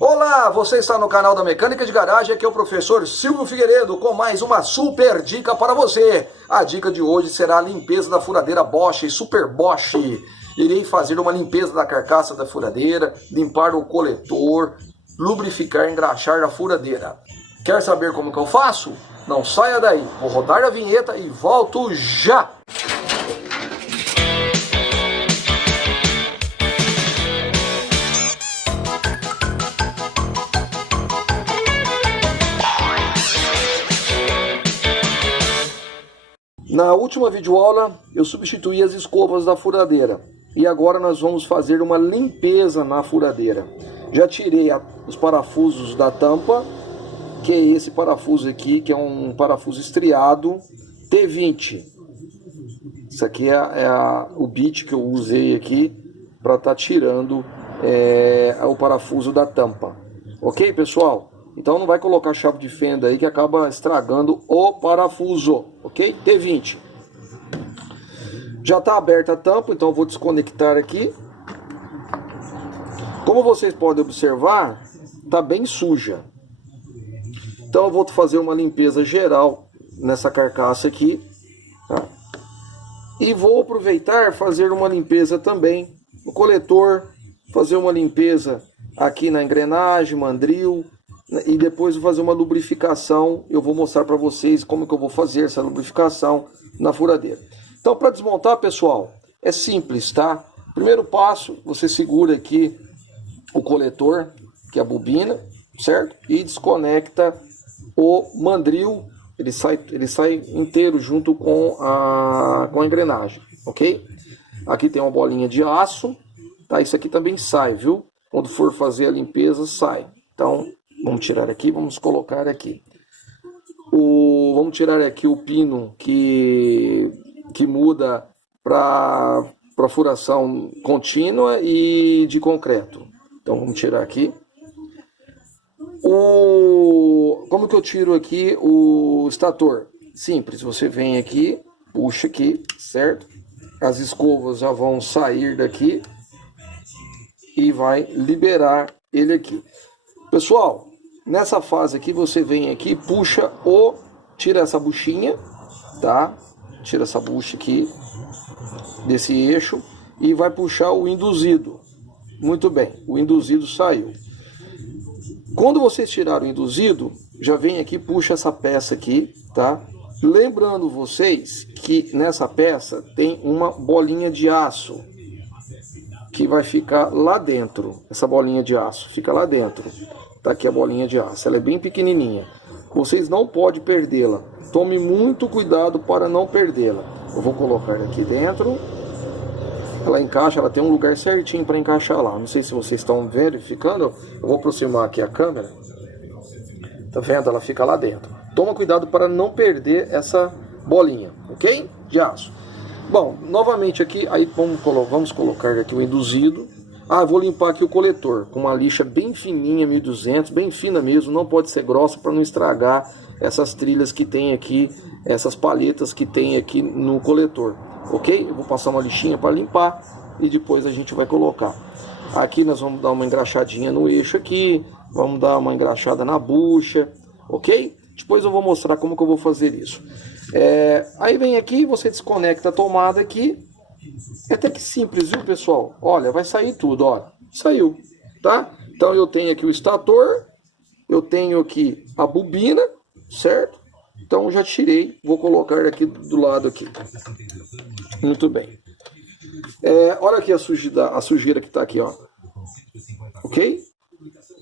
Olá, você está no canal da Mecânica de Garagem, aqui é o professor Silvio Figueiredo com mais uma super dica para você. A dica de hoje será a limpeza da furadeira Bosch, Super Bosch. Irei fazer uma limpeza da carcaça da furadeira, limpar o coletor, lubrificar e engraxar a furadeira. Quer saber como que eu faço? Não saia daí, vou rodar a vinheta e volto já! Na última videoaula eu substituí as escovas da furadeira e agora nós vamos fazer uma limpeza na furadeira. Já tirei os parafusos da tampa, que é esse parafuso aqui, que é um parafuso estriado T20. Isso aqui é o bit que eu usei aqui para estar tirando o parafuso da tampa. Ok, pessoal? Então não vai colocar chave de fenda aí que acaba estragando o parafuso, ok? T20. Já está aberta a tampa, então eu vou desconectar aqui. Como vocês podem observar, está bem suja. Então eu vou fazer uma limpeza geral nessa carcaça aqui, tá? E vou aproveitar fazer uma limpeza também no coletor, fazer uma limpeza aqui na engrenagem, mandril. E depois vou fazer uma lubrificação. Eu vou mostrar para vocês como que eu vou fazer essa lubrificação na furadeira. Então, para desmontar, pessoal, é simples, tá? Primeiro passo, você segura aqui o coletor, que é a bobina, certo? E desconecta o mandril. Ele sai inteiro junto com a engrenagem, ok? Aqui tem uma bolinha de aço, tá? Isso aqui também sai, viu? Quando for fazer a limpeza, sai. Então, vamos tirar aqui, vamos colocar aqui. Vamos tirar aqui o pino que muda para furação contínua e de concreto. Então vamos tirar aqui. Como que eu tiro aqui o estator? Simples, você vem aqui, puxa aqui, certo? As escovas já vão sair daqui e vai liberar ele aqui. Pessoal, nessa fase aqui você vem aqui, puxa tira essa buchinha, tá? Tira essa bucha aqui desse eixo e vai puxar o induzido. Muito bem, o induzido saiu. Quando vocês tiraram o induzido, já vem aqui, puxa essa peça aqui, tá? Lembrando vocês que nessa peça tem uma bolinha de aço que vai ficar lá dentro. Essa bolinha de aço fica lá dentro. Tá aqui a bolinha de aço, ela é bem pequenininha. Vocês não podem perdê-la. Tome muito cuidado para não perdê-la. Eu vou colocar aqui dentro. Ela encaixa, ela tem um lugar certinho para encaixar lá. Não sei se vocês estão verificando. Eu vou aproximar aqui a câmera. Tá vendo? Ela fica lá dentro. Toma cuidado para não perder essa bolinha, ok? De aço. Bom, novamente aqui, aí vamos colocar aqui o induzido. Eu vou limpar aqui o coletor com uma lixa bem fininha, 1200, bem fina mesmo, não pode ser grossa para não estragar essas trilhas que tem aqui, essas palhetas que tem aqui no coletor, ok? Eu vou passar uma lixinha para limpar e depois a gente vai colocar. Aqui nós vamos dar uma engraxadinha no eixo aqui, vamos dar uma engraxada na bucha, ok? Depois eu vou mostrar como que eu vou fazer isso. Aí vem aqui, você desconecta a tomada aqui. É até que simples, viu, pessoal? Olha, vai sair tudo, olha. Saiu, tá? Então eu tenho aqui o estator, eu tenho aqui a bobina, certo? Então eu já tirei, vou colocar aqui do lado aqui. Muito bem. Olha aqui a sujeira que tá aqui, ó. Ok?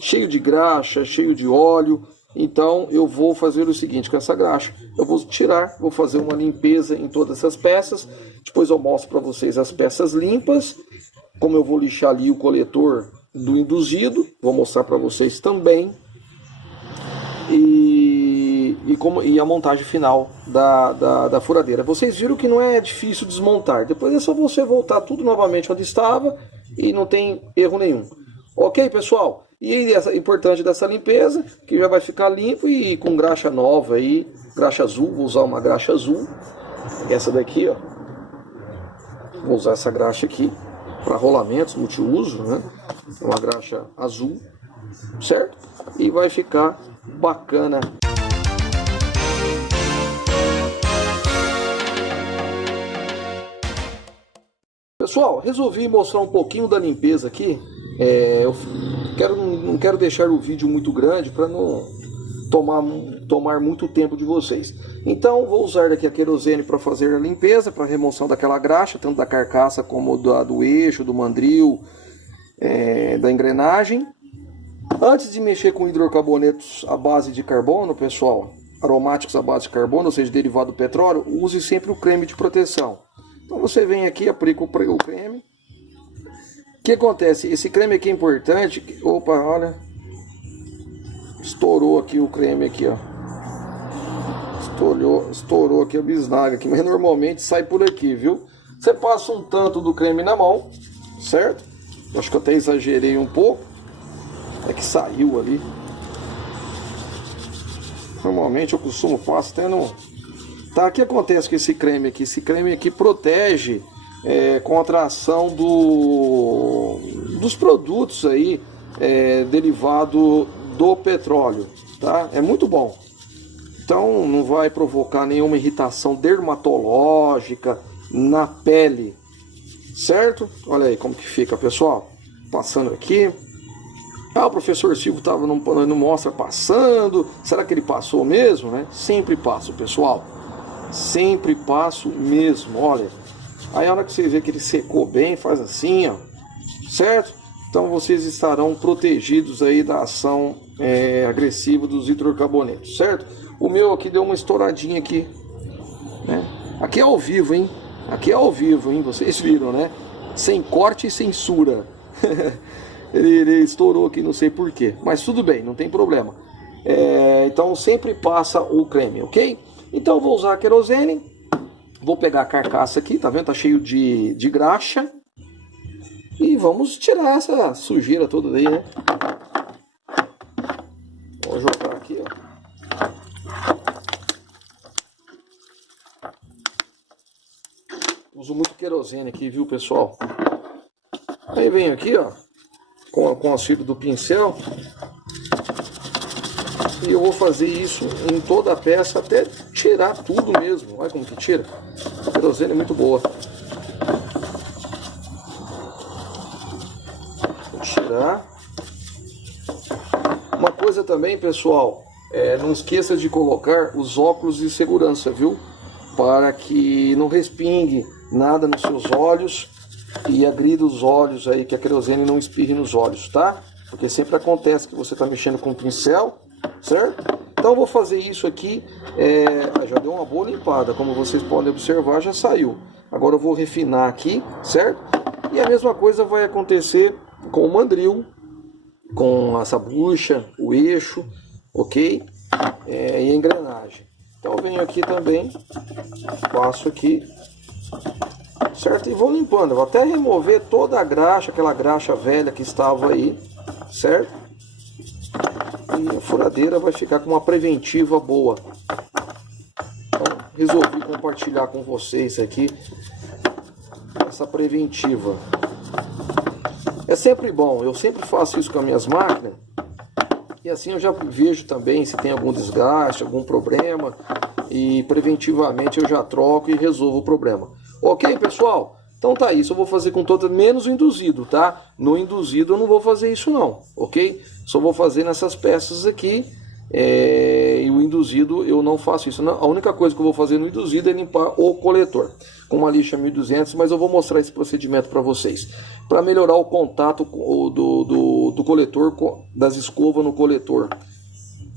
Cheio de graxa, cheio de óleo. Então eu vou fazer o seguinte com essa graxa. Eu vou tirar, vou fazer uma limpeza em todas essas peças. Depois eu mostro para vocês as peças limpas. Como eu vou lixar ali o coletor do induzido. Vou mostrar para vocês também. E a montagem final da furadeira. Vocês viram que não é difícil desmontar. Depois é só você voltar tudo novamente onde estava. E não tem erro nenhum. Ok, pessoal? E essa importante dessa limpeza, que já vai ficar limpo e com graxa nova aí, graxa azul, vou usar uma graxa azul, essa daqui, ó. Vou usar essa graxa aqui para rolamentos multiuso, né? Uma graxa azul, certo? E vai ficar bacana. Pessoal, resolvi mostrar um pouquinho da limpeza aqui. Eu não quero deixar o vídeo muito grande para não tomar muito tempo de vocês. Então vou usar daqui a querosene para fazer a limpeza, para remoção daquela graxa, tanto da carcaça como do eixo, do mandril, da engrenagem. Antes de mexer com hidrocarbonetos à base de carbono, pessoal, aromáticos à base de carbono, ou seja, derivado do petróleo, use sempre o creme de proteção. Então você vem aqui, aplica o creme. O que acontece? Esse creme aqui é importante. Opa, olha. Estourou aqui o creme aqui, ó. Estourou aqui a bisnaga aqui, mas normalmente sai por aqui, viu? Você passa um tanto do creme na mão, certo? Acho que eu até exagerei um pouco. É que saiu ali. Normalmente eu costumo passar até no... Tá, o que acontece com esse creme aqui? Esse creme aqui protege contra a ação dos produtos aí derivado do petróleo, tá? É muito bom. Então não vai provocar nenhuma irritação dermatológica na pele, certo? Olha aí como que fica, pessoal. Passando aqui. Ah, o professor Silvio não mostra passando. Será que ele passou mesmo, né? Sempre passo, pessoal. Sempre passo mesmo, olha. Aí a hora que você vê que ele secou bem, faz assim, ó. Certo? Então vocês estarão protegidos aí da ação agressiva dos hidrocarbonetos, certo? O meu aqui deu uma estouradinha aqui, né? Aqui é ao vivo, hein? Aqui é ao vivo, hein? Vocês viram, né? Sem corte e censura. ele estourou aqui, não sei porquê. Mas tudo bem, não tem problema. Então sempre passa o creme, ok? Então eu vou usar a querosene. Vou pegar a carcaça aqui, tá vendo? Tá cheio de graxa. E vamos tirar essa sujeira toda daí, né? Vou jogar aqui, ó. Uso muito querosene aqui, viu, pessoal? Aí venho aqui, ó, com o auxílio do pincel. E eu vou fazer isso em toda a peça até tirar tudo mesmo. Olha como que tira. A querosene é muito boa. Vou tirar. Uma coisa também, pessoal, não esqueça de colocar os óculos de segurança, viu? Para que não respingue nada nos seus olhos e agrida os olhos aí, que a querosene não espirre nos olhos, tá? Porque sempre acontece que você está mexendo com o pincel, certo? Então eu vou fazer isso aqui, já deu uma boa limpada, como vocês podem observar, já saiu. Agora eu vou refinar aqui, certo? E a mesma coisa vai acontecer com o mandril, com essa bucha, o eixo, ok? E a engrenagem. Então eu venho aqui também, passo aqui, certo? E vou limpando, vou até remover toda a graxa, aquela graxa velha que estava aí, certo? E a furadeira vai ficar com uma preventiva boa. Então resolvi compartilhar com vocês aqui essa preventiva. É sempre bom, eu sempre faço isso com as minhas máquinas. E assim eu já vejo também se tem algum desgaste, algum problema. E preventivamente eu já troco e resolvo o problema. Ok, pessoal? Então tá isso, eu vou fazer com todas, menos o induzido, tá? No induzido eu não vou fazer isso não, ok? Só vou fazer nessas peças aqui. E o induzido eu não faço isso. A única coisa que eu vou fazer no induzido é limpar o coletor com uma lixa 1200, mas eu vou mostrar esse procedimento para vocês, para melhorar o contato do coletor, das escovas no coletor,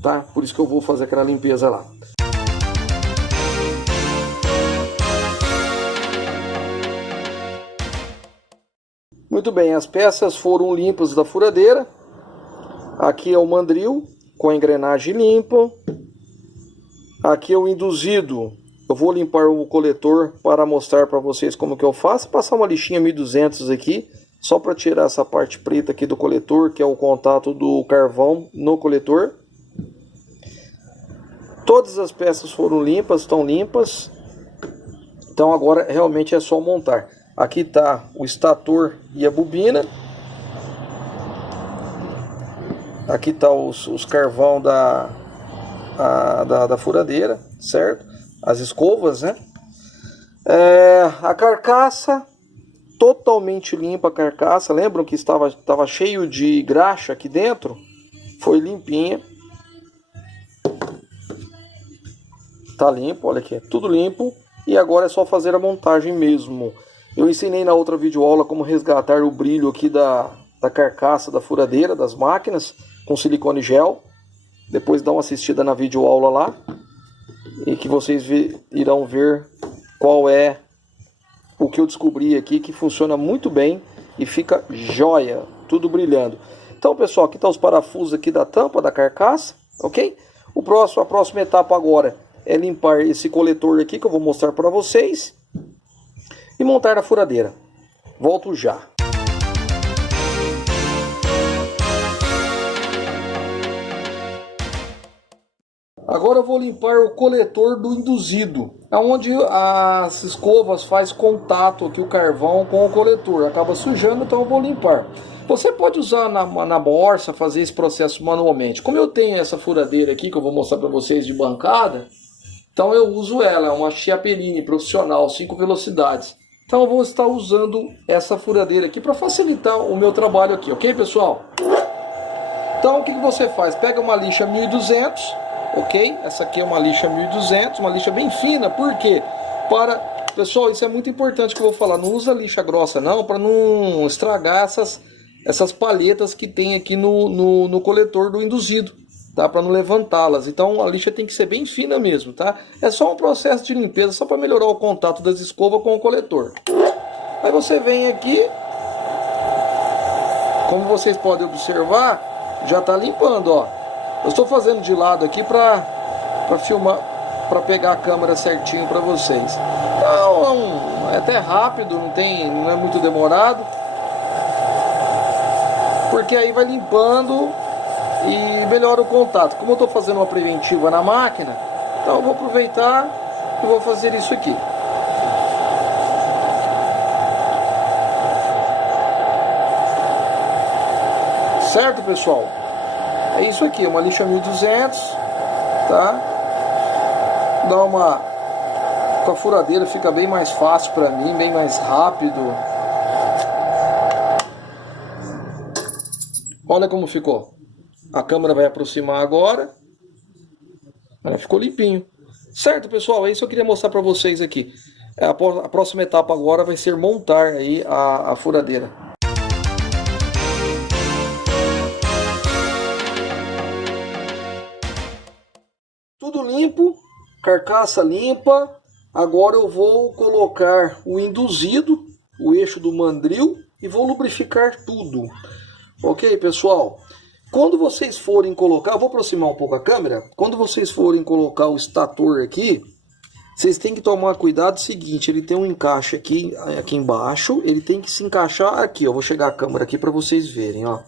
tá? Por isso que eu vou fazer aquela limpeza lá. Muito bem, as peças foram limpas da furadeira. Aqui é o mandril com a engrenagem limpa. Aqui é o induzido. Eu vou limpar o coletor para mostrar para vocês como que eu faço. Passar uma lixinha 1200 aqui, só para tirar essa parte preta aqui do coletor, que é o contato do carvão no coletor. Todas as peças foram limpas, estão limpas. Então agora realmente é só montar. Aqui está o estator e a bobina. Aqui tá os carvão da furadeira, certo? As escovas, né? A carcaça, totalmente limpa a carcaça. Lembram que estava cheio de graxa aqui dentro? Foi limpinha. Tá limpo, olha aqui, tudo limpo. E agora é só fazer a montagem mesmo. Eu ensinei na outra videoaula como resgatar o brilho aqui da carcaça da furadeira, das máquinas, com silicone gel. Depois dá uma assistida na videoaula lá. E que vocês irão ver qual é o que eu descobri aqui, que funciona muito bem e fica jóia, tudo brilhando. Então, pessoal, aqui estão os parafusos aqui da tampa da carcaça, ok? A próxima etapa agora é limpar esse coletor aqui, que eu vou mostrar para vocês, e montar a furadeira. Volto já. Agora eu vou limpar o coletor do induzido, onde as escovas faz contato aqui, o carvão com o coletor, acaba sujando, então eu vou limpar. Você pode usar na borsa, fazer esse processo manualmente. Como eu tenho essa furadeira aqui, que eu vou mostrar para vocês de bancada, então eu uso ela, é uma Schiappellini profissional, 5 velocidades. Então eu vou estar usando essa furadeira aqui para facilitar o meu trabalho aqui, ok, pessoal? Então o que você faz? Pega uma lixa 1200, ok? Essa aqui é uma lixa 1200, uma lixa bem fina, por quê? Pessoal, isso é muito importante que eu vou falar, não usa lixa grossa não, para não estragar essas palhetas que tem aqui no coletor do induzido, tá? Para não levantá-las. Então a lixa tem que ser bem fina mesmo, tá? É só um processo de limpeza, só para melhorar o contato das escovas com o coletor. Aí você vem aqui, como vocês podem observar, já está limpando, ó. Eu estou fazendo de lado aqui para filmar, para pegar a câmera certinho para vocês. Então é até rápido, não é muito demorado, porque aí vai limpando e melhora o contato. Como eu estou fazendo uma preventiva na máquina, então eu vou aproveitar e vou fazer isso aqui. Certo, pessoal? É isso aqui, uma lixa 1200, tá? Com a furadeira fica bem mais fácil para mim, bem mais rápido. Olha como ficou. A câmera vai aproximar agora. Ela ficou limpinho. Certo, pessoal? É isso que eu queria mostrar para vocês aqui. A próxima etapa agora vai ser montar aí a furadeira. Tudo limpo, carcaça limpa. Agora eu vou colocar o induzido, o eixo do mandril, e vou lubrificar tudo. Ok, pessoal? Quando vocês forem colocar, eu vou aproximar um pouco a câmera. Quando vocês forem colocar o estator aqui, vocês têm que tomar cuidado. O seguinte, ele tem um encaixe aqui embaixo, ele tem que se encaixar aqui, ó. Vou chegar a câmera aqui para vocês verem, ó.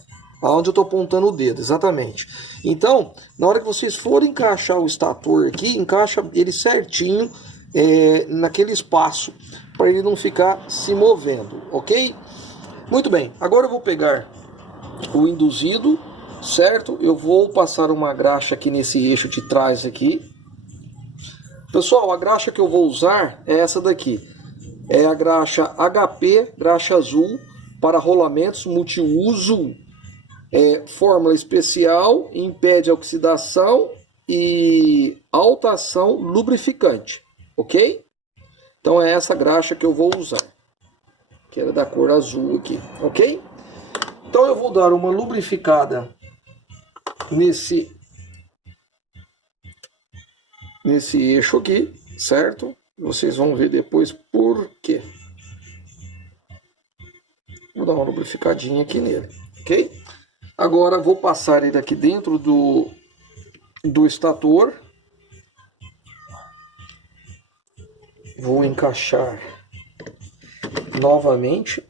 Aonde eu estou apontando o dedo, exatamente. Então, na hora que vocês forem encaixar o estator aqui, encaixa ele certinho naquele espaço, para ele não ficar se movendo, ok? Muito bem, agora eu vou pegar o induzido, certo? Eu vou passar uma graxa aqui nesse eixo de trás aqui. Pessoal, a graxa que eu vou usar é essa daqui. É a graxa HP, graxa azul, para rolamentos multiuso. Fórmula especial, impede a oxidação e alta ação lubrificante, ok? Então é essa graxa que eu vou usar, que era da cor azul aqui, ok? Então eu vou dar uma lubrificada nesse eixo aqui, certo? Vocês vão ver depois por quê. Vou dar uma lubrificadinha aqui nele, ok? Agora vou passar ele aqui dentro do estator. Vou encaixar novamente.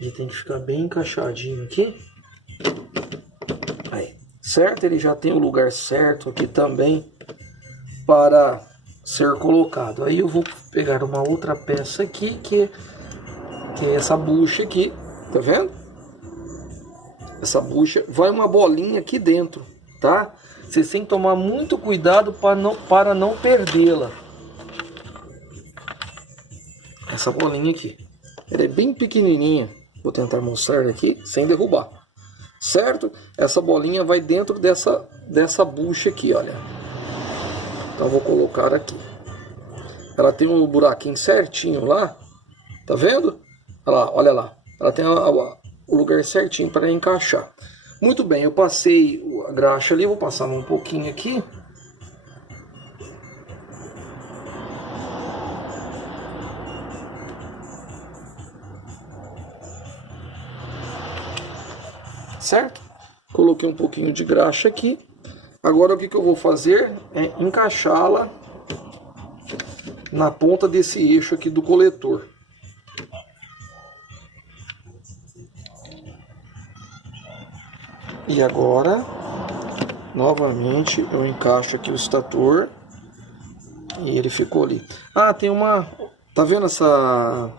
Ele tem que ficar bem encaixadinho aqui. Aí, certo? Ele já tem o lugar certo aqui também para ser colocado. Aí eu vou pegar uma outra peça aqui, que é essa bucha aqui. Tá vendo? essa bucha, vai uma bolinha aqui dentro, tá? Vocês têm que tomar muito cuidado para não perdê-la. Essa bolinha aqui, ela é bem pequenininha. Vou tentar mostrar aqui sem derrubar, certo? Essa bolinha vai dentro dessa bucha aqui, olha. Então vou colocar aqui. Ela tem um buraquinho certinho lá, tá vendo? Olha lá, olha lá. Ela tem o lugar certinho para encaixar. Muito bem, eu passei a graxa ali, vou passar um pouquinho aqui. Certo? Coloquei um pouquinho de graxa aqui. Agora o que eu vou fazer é encaixá-la na ponta desse eixo aqui do coletor. E agora, novamente, eu encaixo aqui o estator e ele ficou ali. Ah, tem uma... Tá vendo essa...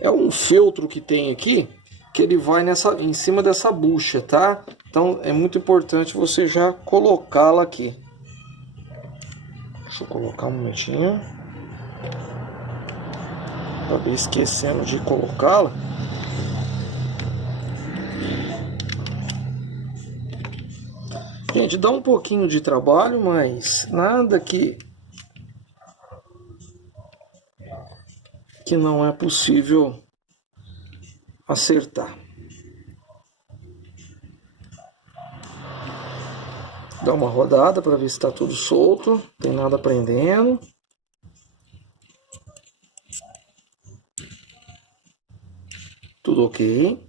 É um feltro que tem aqui, que ele vai em cima dessa bucha, tá? Então é muito importante você já colocá-la aqui. Deixa eu colocar um momentinho. Acabei esquecendo de colocá-la. Gente, dá um pouquinho de trabalho, mas nada que não é possível acertar. Dá uma rodada para ver se está tudo solto, não tem nada prendendo. Tudo ok.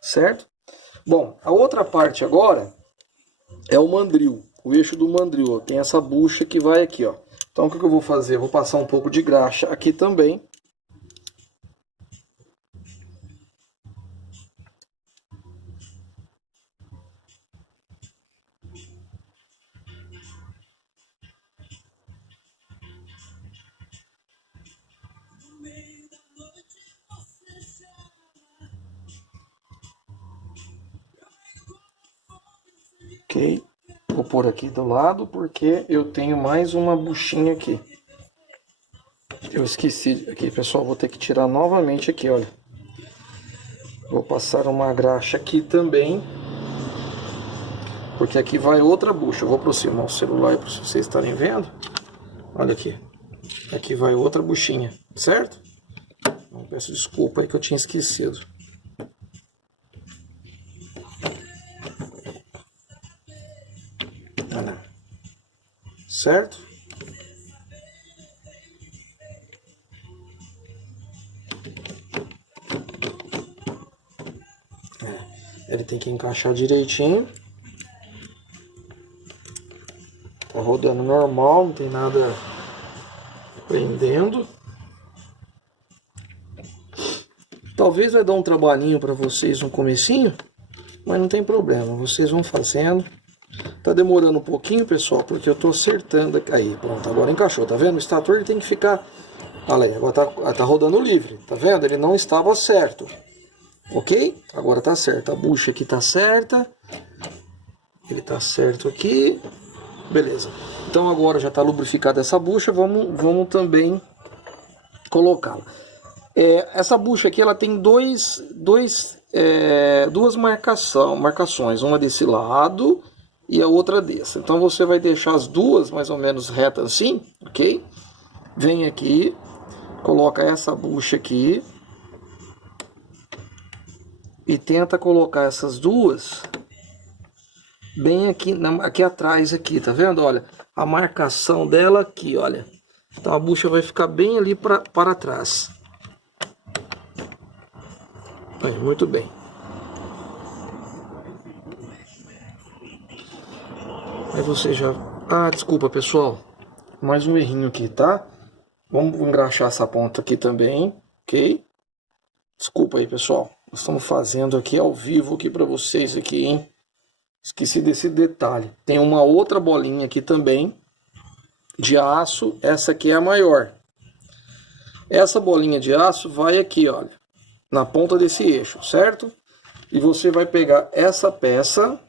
Certo? Bom, a outra parte agora é o mandril, o eixo do mandril. Ó. Tem essa bucha que vai aqui, ó. Então o que eu vou fazer? Eu vou passar um pouco de graxa aqui também. Ok, vou pôr aqui do lado porque eu tenho mais uma buchinha aqui. Eu esqueci aqui, pessoal, vou ter que tirar novamente aqui, olha. Vou passar uma graxa aqui também, porque aqui vai outra bucha. Eu vou aproximar o celular para vocês estarem vendo. Olha aqui, aqui vai outra buchinha, certo? Então, peço desculpa aí que eu tinha esquecido. Certo? Ele tem que encaixar direitinho. Tá rodando normal, não tem nada prendendo. Talvez vai dar um trabalhinho para vocês no comecinho, mas não tem problema, vocês vão fazendo. Tá demorando um pouquinho, pessoal, porque eu tô acertando aqui. Aí, pronto, agora encaixou, tá vendo? O estator ele tem que ficar... Olha aí, agora tá rodando livre, tá vendo? Ele não estava certo, ok? Agora tá certo, a bucha aqui tá certa. Ele tá certo aqui. Beleza. Então agora já tá lubrificada essa bucha, vamos também colocá-la. Essa bucha aqui, ela tem duas marcações, uma desse lado e a outra desse. Então você vai deixar as duas mais ou menos retas assim, ok? Vem aqui, coloca essa bucha aqui e tenta colocar essas duas bem aqui atrás aqui, tá vendo? Olha, a marcação dela aqui, olha. Então a bucha vai ficar bem ali para trás. Aí, muito bem. Aí você já... Ah, desculpa, pessoal. Mais um errinho aqui, tá? Vamos engraxar essa ponta aqui também, ok? Desculpa aí, pessoal. Nós estamos fazendo aqui ao vivo aqui para vocês aqui, hein? Esqueci desse detalhe. Tem uma outra bolinha aqui também de aço. Essa aqui é a maior. Essa bolinha de aço vai aqui, olha, na ponta desse eixo, certo? E você vai pegar essa peça.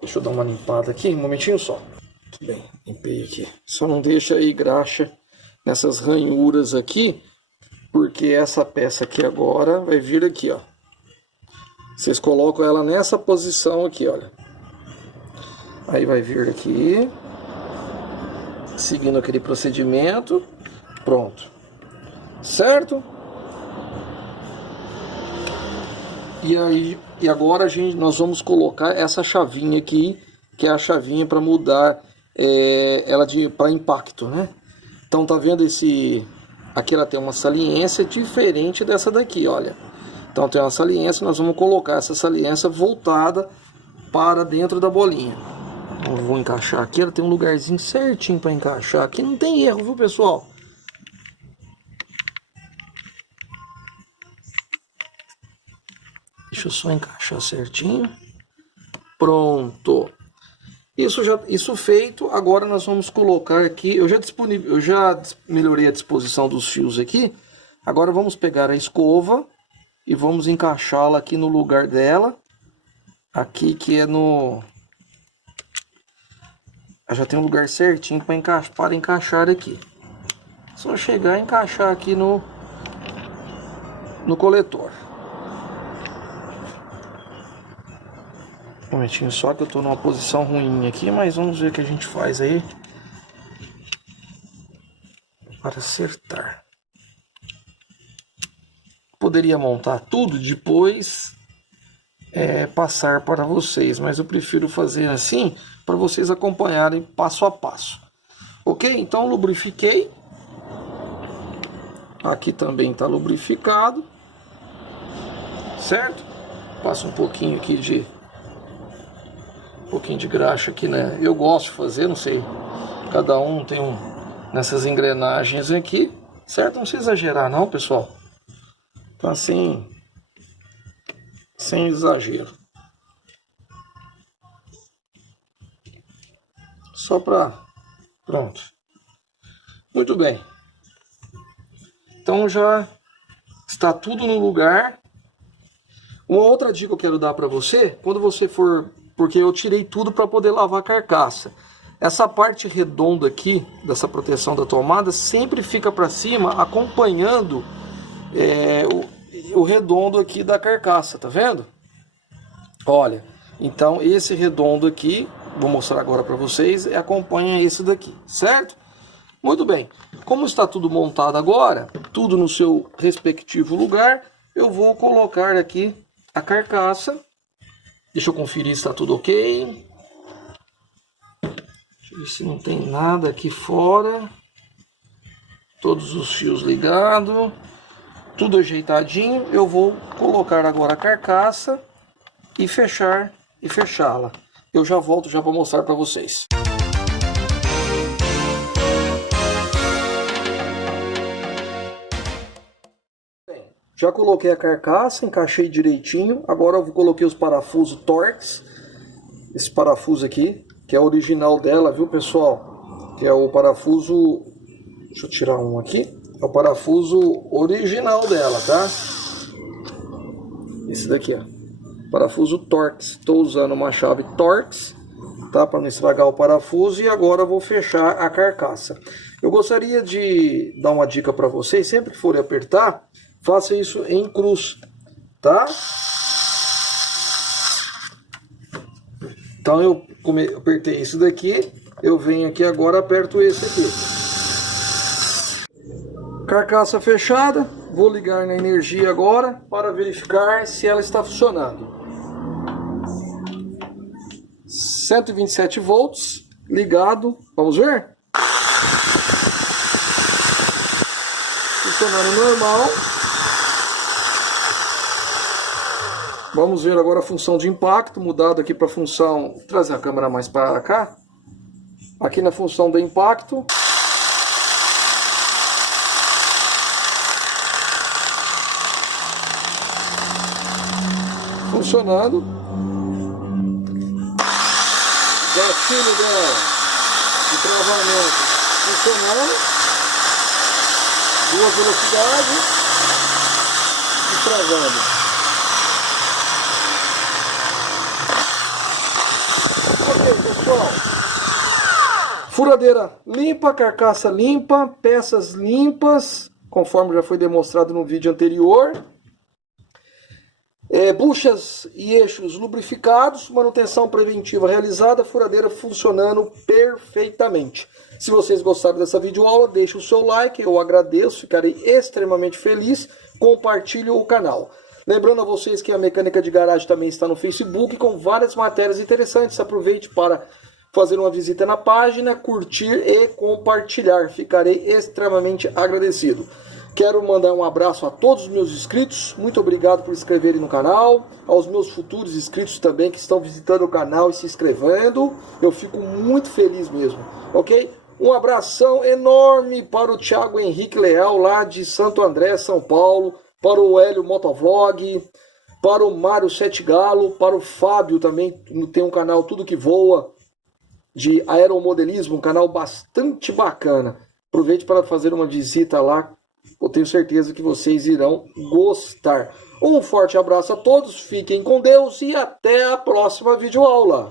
Deixa eu dar uma limpada aqui, um momentinho só. Muito bem, limpei aqui. Só não deixa aí graxa nessas ranhuras aqui, porque essa peça aqui agora vai vir aqui, ó. Vocês colocam ela nessa posição aqui, olha. Aí vai vir aqui, seguindo aquele procedimento. Pronto. Certo? E agora nós vamos colocar essa chavinha aqui, que é a chavinha para mudar ela para impacto, né? Então tá vendo aqui ela tem uma saliência diferente dessa daqui, olha. Então tem uma saliência, nós vamos colocar essa saliência voltada para dentro da bolinha. Eu vou encaixar aqui, ela tem um lugarzinho certinho para encaixar aqui, não tem erro, viu, pessoal? Deixa eu só encaixar certinho. Pronto. Isso feito, agora nós vamos colocar aqui. Eu já melhorei a disposição dos fios aqui. Agora vamos pegar a escova e vamos encaixá-la aqui no lugar dela. Aqui que é no... Já tem um lugar certinho para encaixar aqui. Só chegar e encaixar aqui no coletor. Um momentinho só que eu tô numa posição ruim aqui, mas vamos ver o que a gente faz aí para acertar. Poderia montar tudo depois passar para vocês, mas eu prefiro fazer assim para vocês acompanharem passo a passo. Ok? Então lubrifiquei. Aqui também está lubrificado, certo? Passo um pouquinho aqui de graxa aqui, né? Eu gosto de fazer, não sei, cada um tem nessas engrenagens aqui, certo? Não precisa exagerar não, pessoal. Tá assim, sem exagero. Só para... Pronto. Muito bem. Então já está tudo no lugar. Uma outra dica que eu quero dar para você, quando você for... Porque eu tirei tudo para poder lavar a carcaça. Essa parte redonda aqui, dessa proteção da tomada, sempre fica para cima, acompanhando o redondo aqui da carcaça, tá vendo? Olha, então esse redondo aqui, vou mostrar agora para vocês, acompanha esse daqui, certo? Muito bem, como está tudo montado agora, tudo no seu respectivo lugar, eu vou colocar aqui a carcaça. Deixa eu conferir se está tudo ok. Deixa eu ver se não tem nada aqui fora. Todos os fios ligados. Tudo ajeitadinho. Eu vou colocar agora a carcaça e fechá-la. Eu já volto já para mostrar para vocês. Já coloquei a carcaça, encaixei direitinho. Agora eu coloquei os parafusos Torx. Esse parafuso aqui, que é o original dela, viu, pessoal? Que é o parafuso... Deixa eu tirar um aqui. É o parafuso original dela, tá? Esse daqui, ó. Parafuso Torx. Estou usando uma chave Torx, tá? Para não estragar o parafuso. E agora eu vou fechar a carcaça. Eu gostaria de dar uma dica para vocês. Sempre que forem apertar, faça isso em cruz, tá? Então eu apertei isso daqui, eu venho aqui agora, aperto esse aqui. Carcaça fechada, vou ligar na energia agora para verificar se ela está funcionando. 127 volts, ligado, vamos ver? Funcionando normal. Vamos ver agora a função de impacto, mudado aqui para a função... Vou trazer a câmera mais para cá. Aqui na função do impacto. Funcionando. gatilho dela de travamento funcionando, 2 velocidades e travando. Ok, pessoal, furadeira limpa, carcaça limpa, peças limpas, conforme já foi demonstrado no vídeo anterior. Buchas e eixos lubrificados, manutenção preventiva realizada, furadeira funcionando perfeitamente. Se vocês gostaram dessa videoaula, deixe o seu like, eu agradeço, ficarei extremamente feliz. Compartilhe o canal. Lembrando a vocês que a Mecânica de Garagem também está no Facebook com várias matérias interessantes. Aproveite para fazer uma visita na página, curtir e compartilhar. Ficarei extremamente agradecido. Quero mandar um abraço a todos os meus inscritos. Muito obrigado por se inscreverem no canal. Aos meus futuros inscritos também que estão visitando o canal e se inscrevendo. Eu fico muito feliz mesmo, ok? Um abração enorme para o Thiago Henrique Leal, lá de Santo André, São Paulo. Para o Hélio Motovlog. Para o Mário Sete Galo. Para o Fábio também, tem um canal Tudo Que Voa, de aeromodelismo. Um canal bastante bacana. Aproveite para fazer uma visita lá. Eu tenho certeza que vocês irão gostar. Um forte abraço a todos, fiquem com Deus e até a próxima videoaula.